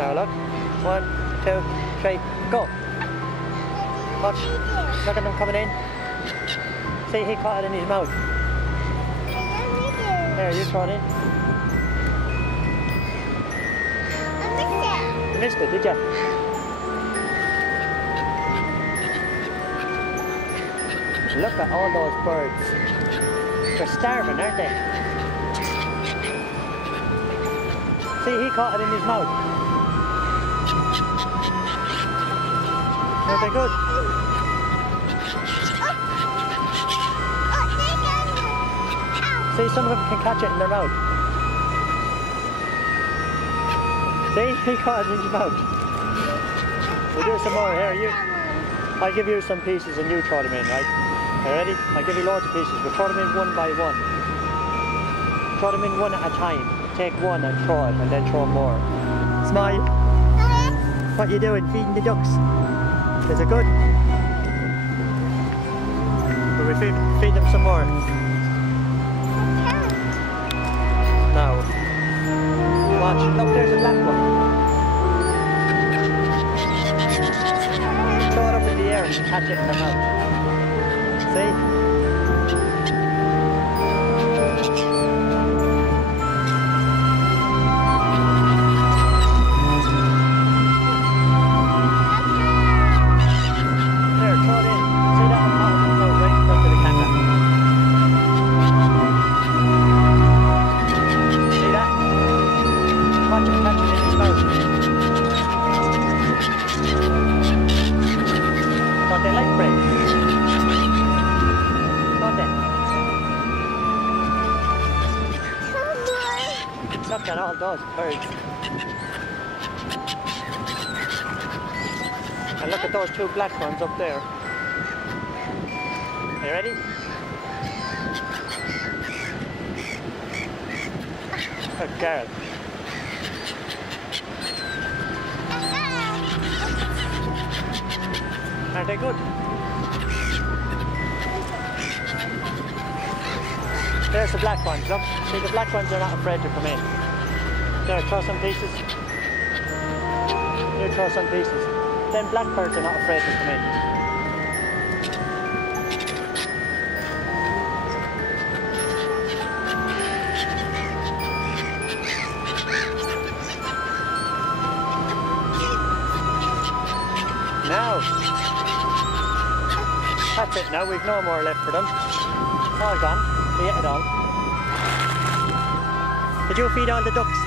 Now look. 1, 2, 3, go. Watch. Look at them coming in. See, he caught it in his mouth. There, you throw it in. You missed it, did you? Look at all those birds. They're starving, aren't they? See, he caught it in his mouth. Are they good? See, some of them can catch it in their mouth. See, he caught it in his mouth. We'll do some more here. I'll give you some pieces and you throw them in, right? Are you ready? I'll give you loads of pieces. We'll throw them in one by one. Throw them in one at a time. Take one and throw it, and then throw more. Smile. What are you doing? Feeding the ducks? Is it good? Will we feed them some more? Now. Watch. Look, there's a black one. Throw it up in the air and catch it in the mouth. See? They like bread. Don't they? Look at all those birds. And look at those two black ones up there. Are you ready? Good girl. Are they good? There's the black ones, look. See, the black ones are not afraid to come in. There, throw some pieces. You throw some pieces. Then blackbirds are not afraid to come in. Now. That's it now, we've no more left for them. All gone. We ate it all. Did you feed all the ducks?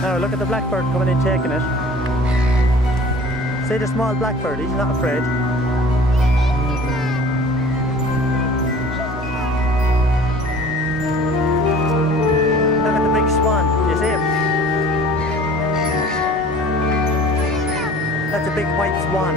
Now look at the blackbird coming in taking it. See the small blackbird, he's not afraid. Look at the big swan, do you see him? That's a big white swan.